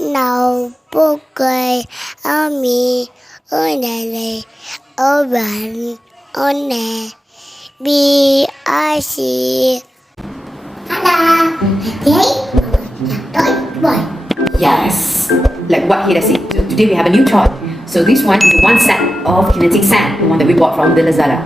nào bố cười ở mi ở này ở bạn ở nè bi ai xì ada toy. Yes, like what Hira said. Today we have a new toy. So this one is one set of kinetic sand, the one that we bought from the Lazada.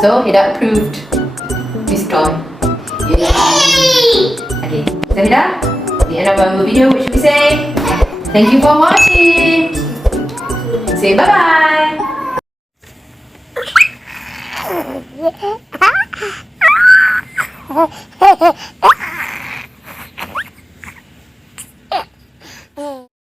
So Hida approved this toy. Yay! Okay, so Hida, the end of our video, what should we say? Thank you for watching. Say bye-bye.